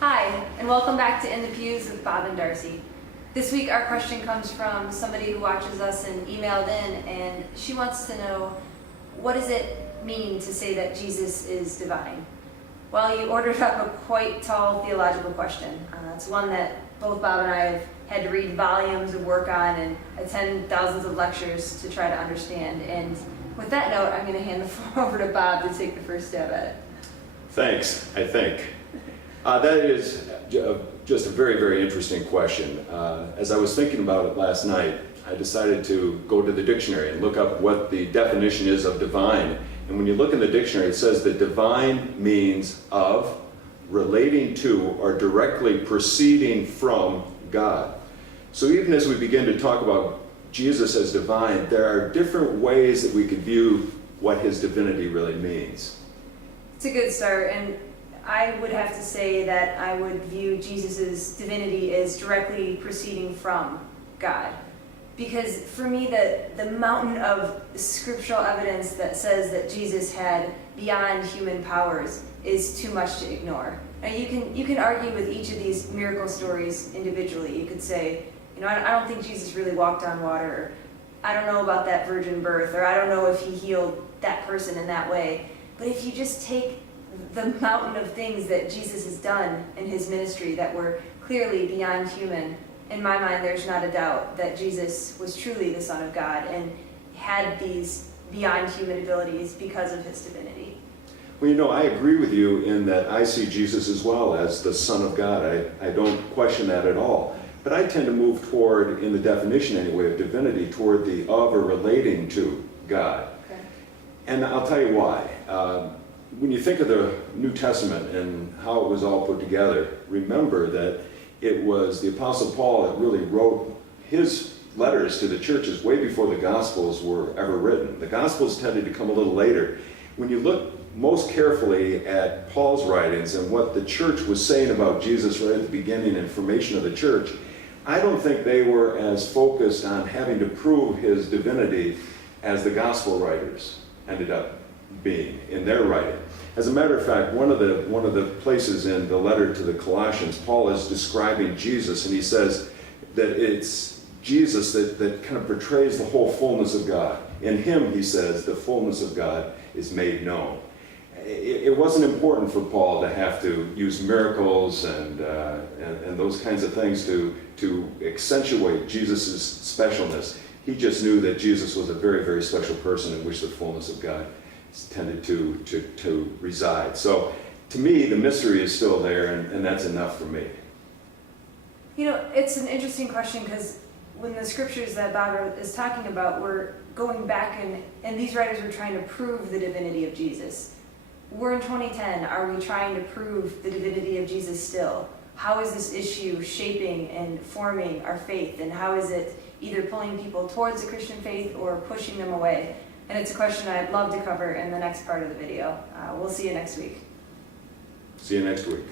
Hi, and welcome back to In the Pews with Bob and Darcy. This week our question comes from somebody who watches us and emailed in, and she wants to know, what does it mean to say that Jesus is divine? Well, you ordered up a quite tall theological question. It's one that both Bob and I have had to read volumes of work on and attend thousands of lectures to try to understand. And with that note, I'm going to hand the floor over to Bob to take the first stab at it. Thanks, I think. That is just a very, very interesting question. As I was thinking about it last night, I decided to go to the dictionary and look up what the definition is of divine. And when you look in the dictionary, it says that divine means of, relating to, or directly proceeding from God. So even as we begin to talk about Jesus as divine, there are different ways that we could view what his divinity really means. It's a good start, and I would have to say that I would view Jesus' divinity as directly proceeding from God. Because for me, the mountain of scriptural evidence that says that Jesus had beyond human powers is too much to ignore. Now you can argue with each of these miracle stories individually. You could say, I don't think Jesus really walked on water, or I don't know about that virgin birth, or I don't know if he healed that person in that way. But if you just take the mountain of things that Jesus has done in his ministry that were clearly beyond human, in my mind there's not a doubt that Jesus was truly the Son of God and had these beyond human abilities because of his divinity. Well, I agree with you in that I see Jesus as well as the Son of God. I don't question that at all. But I tend to move toward, in the definition anyway, of divinity, toward the of or relating to God. Okay. And I'll tell you why. When you think of the New Testament and how it was all put together, remember that it was the Apostle Paul that really wrote his letters to the churches way before the Gospels were ever written. The Gospels tended to come a little later. When you look most carefully at Paul's writings and what the church was saying about Jesus right at the beginning and formation of the church, I don't think they were as focused on having to prove his divinity as the Gospel writers ended up being in their writing. As a matter of fact, one of the places in the letter to the Colossians, Paul is describing Jesus, and he says that it's Jesus that kind of portrays the whole fullness of God. In him, he says, the fullness of God is made known. It wasn't important for Paul to have to use miracles and those kinds of things to accentuate Jesus' specialness. He just knew that Jesus was a very, very special person in which the fullness of God tended to reside. So to me, the mystery is still there, and that's enough for me. It's an interesting question because when the scriptures that Bob is talking about were going back and these writers were trying to prove the divinity of Jesus. We're in 2010. Are we trying to prove the divinity of Jesus still? How is this issue shaping and forming our faith? And how is it either pulling people towards the Christian faith or pushing them away? And it's a question I'd love to cover in the next part of the video. We'll see you next week. See you next week.